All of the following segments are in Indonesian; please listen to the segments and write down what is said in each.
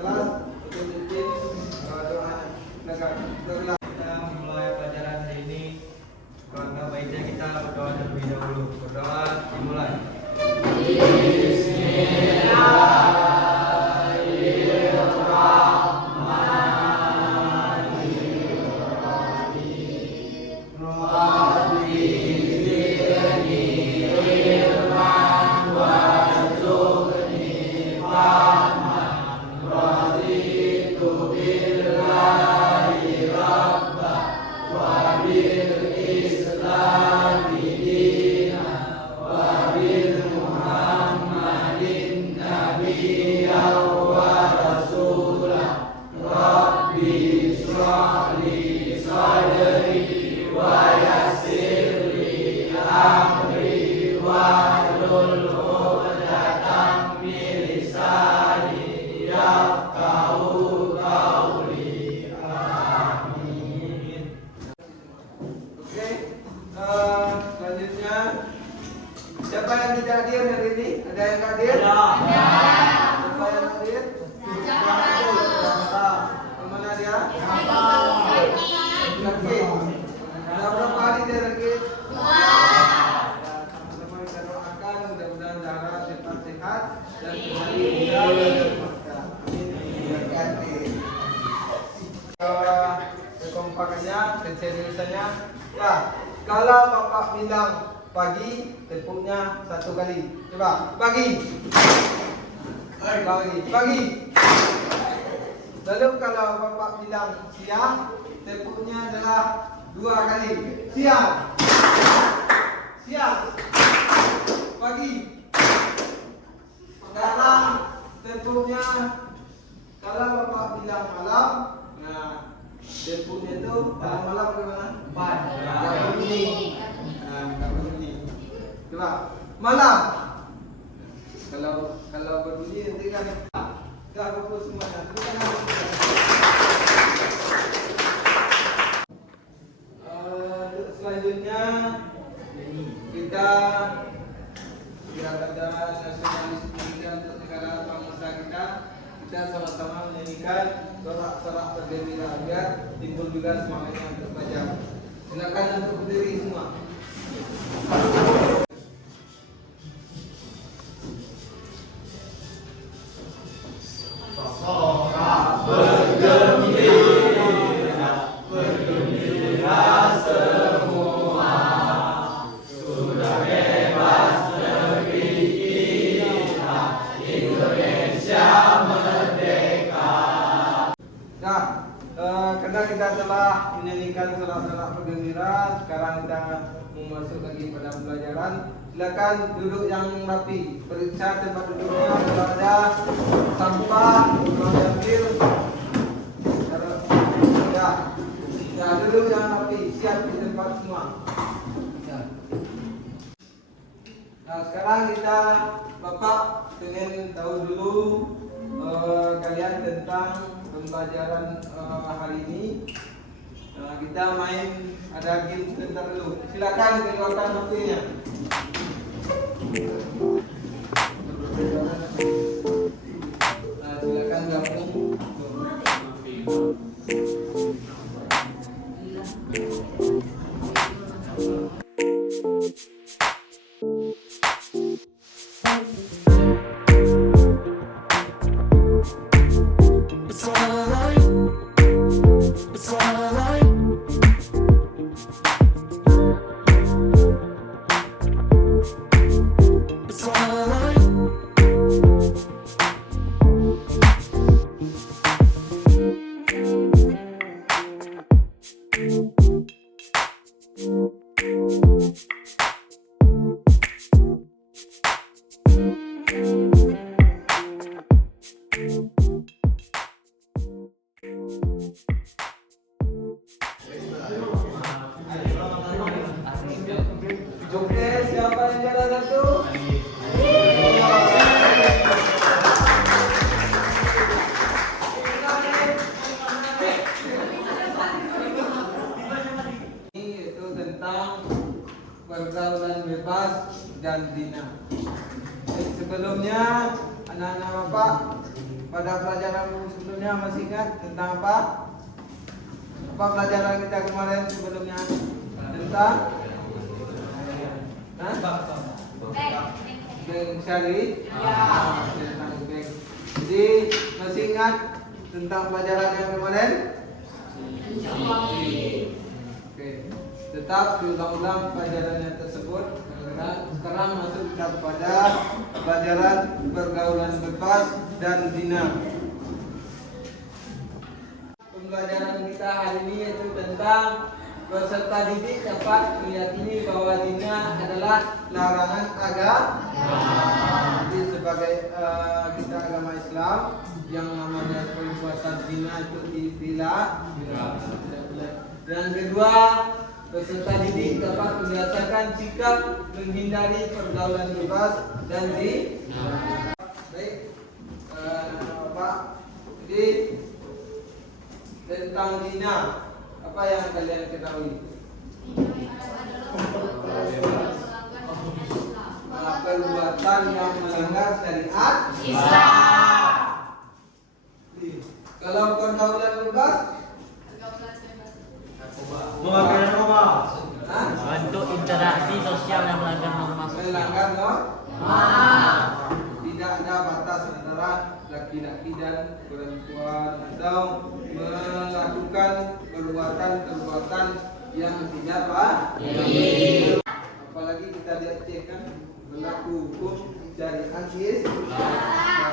kelas untuk pimpin doa kelas. Kita memulai pelajaran hari ini. Alangkah baiknya kita berdoa terlebih dahulu. Berdoa dimulai. Selanjutnya, siapa yang tidak hadir hari ini? Ada yang hadir? Ada. Siapa yang hadir? Kemana dia? Sakit. Sudah berapa hari dia sakit? Sama-sama kita doakan mudah-mudahan Zahra sehat dan kembali kekompakannya, keseriusannya. Ya, kalau Bapak bilang pagi, tepuknya 1 kali. Coba, pagi. Pagi. Lalu kalau Bapak bilang siang, tepuknya adalah 2 kali. Siang. Pagi. Sekarang tepuknya kalau Bapak bilang malam, nah tepuknya itu kalau malam bagaimana? Enggak berbunyi. Coba malam. Kalau berbunyi nanti kan enggak fokus semuanya. Selanjutnya kita ada nasionalis kita untuk negara bangsa kita. Kita sama-sama menyanyikan sorak-sorak bergembira biar timbul juga semangatnya untuk belajar. Silakan untuk berdiri semua. Sorak bergembira semua, sudah bebas negeri kita, Indonesia merdeka. Nah, karena kita telah menyanyikan sorak-sorak bergembira, sekarang kita mau masuk lagi pada pelajaran. Silakan duduk yang rapi. Periksa tempat duduknya, kalau ada sampah, kalau diambil. Ya, duduk yang rapi, siap di tempat semua. Ya. Nah, sekarang kita Bapak pengen tahu dulu kalian tentang pembelajaran hari ini. Kita main ada game sebentar dulu. Silakan keluarkan HP-nya. Silakan gabung. Oke, siapa yang jalan satu? Ini itu tentang pergaulan bebas dan zina. Sebelumnya anak-anak Bapak pada pelajaran sebelumnya masih ingat tentang apa? Apa pelajaran kita kemarin sebelumnya? Tentang bank syariah. Tentang bank. Jadi masih ingat tentang pelajaran yang kemarin? Oke. Tetap diulang-ulang pelajarannya tersebut. Sekarang masuk kita kepada pelajaran pergaulan bebas dan zina. Pembelajaran kita hari ini yaitu tentang peserta didik dapat meyakini bahwa zina adalah larangan agama. Jadi sebagai kita agama Islam yang namanya perbuatan zina itu dilarang. Yang kedua, peserta didik dapat membiasakan sikap menghindari pergaulan bebas dan zina. Baik, Pak. Jadi tentang zina, apa yang kalian ketahui? Perbuatan yang melanggar syariat Islam. Kalau pergaulan bebas, Memakai narkoba. Bentuk interaksi sosial yang melanggar norma melanggar norma. Tidak ada batas antara laki-laki dan perempuan atau melakukan perbuatan-perbuatan yang tidak baik. Apalagi kita lihat cek kan berlaku hukum syariat Islam.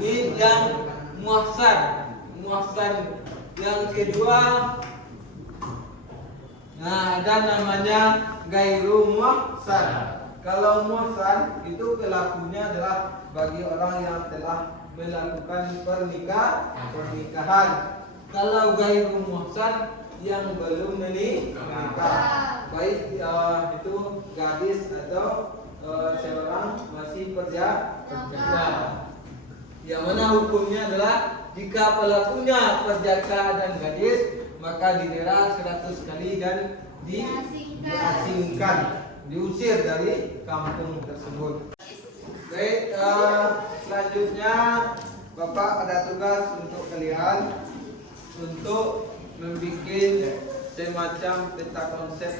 Ini yang muhsan. Yang kedua, nah ada namanya gairu muhsan. Kalau muhsan itu pelakunya adalah bagi orang yang telah melakukan pernikahan. Kalau gairu muhsan yang belum menikah, baik itu gadis atau seorang masih perjaka. Yang mana hukumnya adalah jika pelakunya perjaka dan gadis, maka didera 100 kali dan diasingkan, diusir dari kampung tersebut. Baik, selanjutnya Bapak ada tugas untuk kalian untuk membuat semacam peta konsep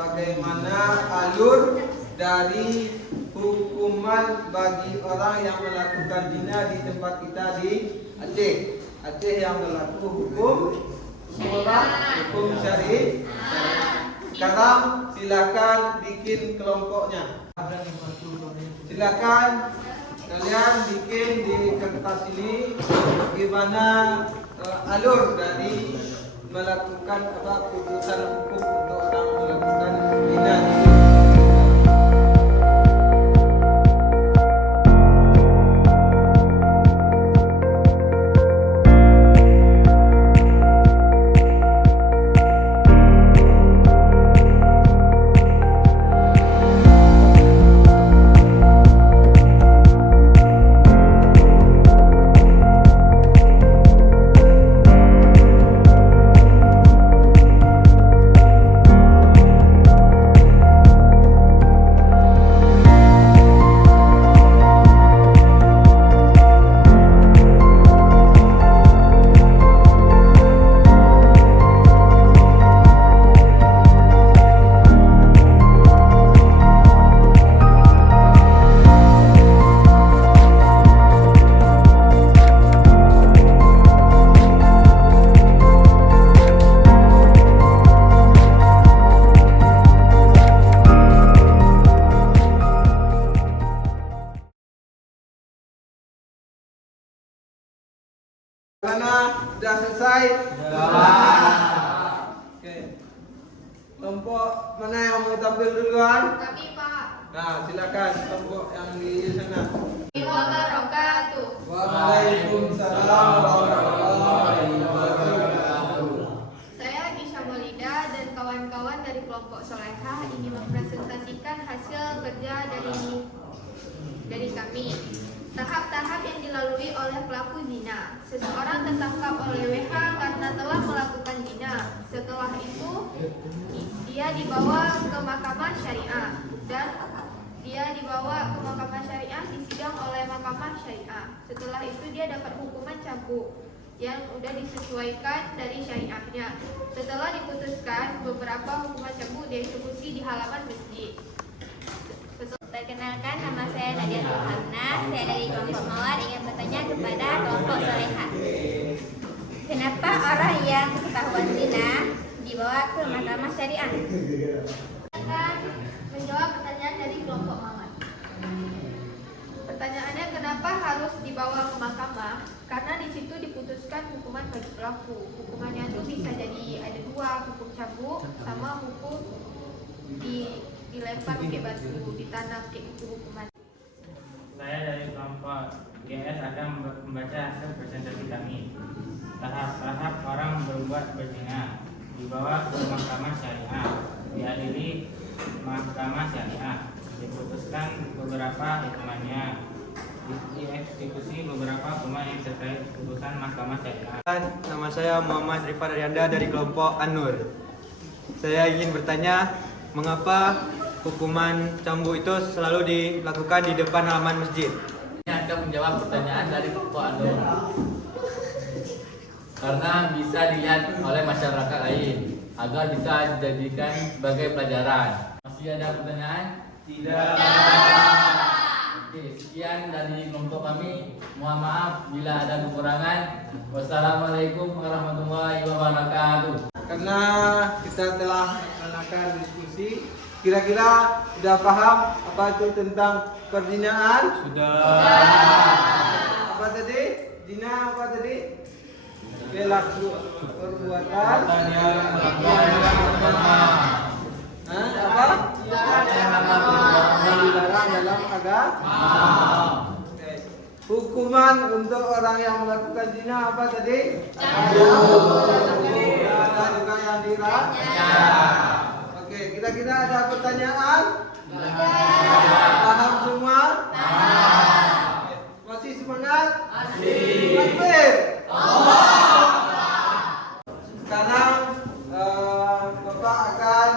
bagaimana alur dari hukuman bagi orang yang melakukan zina di tempat kita di Aceh yang berlaku hukum syari. Sekarang silakan bikin kelompoknya. Silakan kalian bikin di kertas ini bagaimana alur dari melakukan putusan hukum untuk orang melakukan zina. Mana sudah selesai? Oke. Kelompok mana yang mau tampil duluan? Kami Pak. Nah, silakan kelompok yang di sana. Wabarakatuh. Waalaikumsalam warahmatullahi wabarakatuh. Saya Nisha Molida dan kawan-kawan dari kelompok Solehah ingin mempresentasikan hasil kerja dari kami. Tahap-tahap yang dilalui oleh pelaku zina. Seseorang tertangkap oleh WH karena telah melakukan zina. Setelah itu, dia dibawa ke mahkamah syariah dan dia dibawa ke mahkamah syariah, disidang oleh mahkamah syariah. Setelah itu dia dapat hukuman cambuk yang udah disesuaikan dari syariahnya. Setelah diputuskan, beberapa hukuman cambuk dieksekusi di halaman masjid. Perkenalkan, nama saya Nadia Sulhamna. Saya dari kelompok Mawar ingin bertanya kepada kelompok Soleha. Kenapa orang yang ketahuan zina dibawa ke mahkamah syariah? Akan menjawab pertanyaan dari kelompok Mawar. Pertanyaannya, kenapa harus dibawa ke mahkamah? Karena di situ diputuskan hukuman bagi pelaku. Hukumannya itu bisa jadi ada dua, hukum cambuk sama hukum dilempar pakai batu, ditanam kayak itu hukuman. Saya dari kelompok GS akan membaca hasil presentasi kami. Tahap-tahap orang berbuat berzina dibawa ke mahkamah syariah, diadili mahkamah syariah, diputuskan beberapa hukumannya, dieksekusi beberapa hukuman yang terkait putusan mahkamah syariah. Nama saya Muhammad Rifat Arianda dari kelompok An-Nur. Saya ingin bertanya, mengapa hukuman cambuk itu selalu dilakukan di depan halaman masjid? Ini akan menjawab pertanyaan dari kelompok Anur. Karena bisa dilihat oleh masyarakat lain agar bisa dijadikan sebagai pelajaran. Masih ada pertanyaan? Tidak. Oke, sekian dari kelompok kami. Mohon maaf bila ada kekurangan. Wassalamualaikum warahmatullahi wabarakatuh. Karena kita telah melakukan diskusi, kira-kira sudah paham apa itu tentang perzinahan? Sudah. Apa tadi? Zina apa tadi? Pelaku perbuatan yang apa? Yang dilarang dalam agama. Oke. Hukuman untuk orang yang melakukan zina apa tadi? Ada juga yang dilarang. Oke, kira-kira ada pertanyaan? Paham semua? Masih semangat? Takbir. Sekarang Bapak akan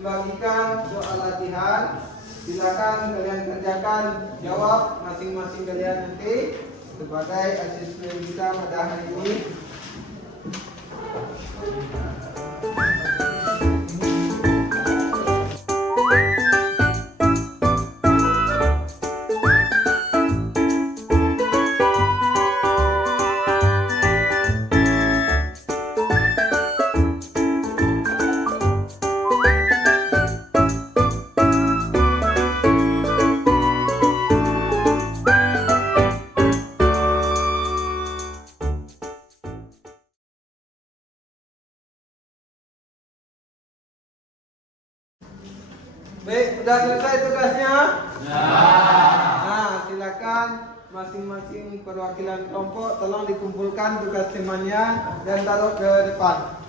membagikan soal latihan. Silakan kalian kerjakan, jawab masing-masing kalian nanti sebagai asisten kita pada hari ini. Baik, sudah selesai tugasnya? Nah, silakan masing-masing perwakilan kelompok tolong dikumpulkan tugas temannya dan taruh ke depan.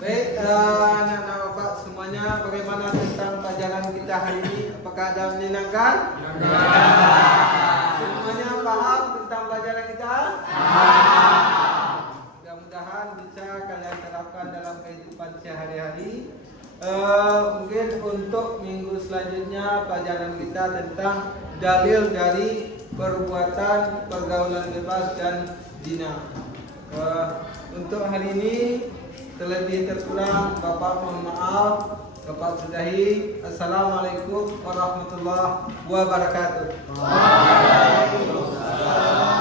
Baik, anak-anak Bapak semuanya, bagaimana tentang pelajaran kita hari ini? Apakah ada menyenangkan? Semuanya paham tentang pelajaran kita? Mudah-mudahan bisa kalian terapkan dalam kehidupan sehari-hari. Mungkin untuk minggu selanjutnya pelajaran kita tentang dalil dari perbuatan pergaulan bebas dan zina. Untuk hari ini terlebih terkurang Bapak mohon maaf. Bapak sudahi. Assalamualaikum warahmatullahi wabarakatuh. Waalaikumsalam.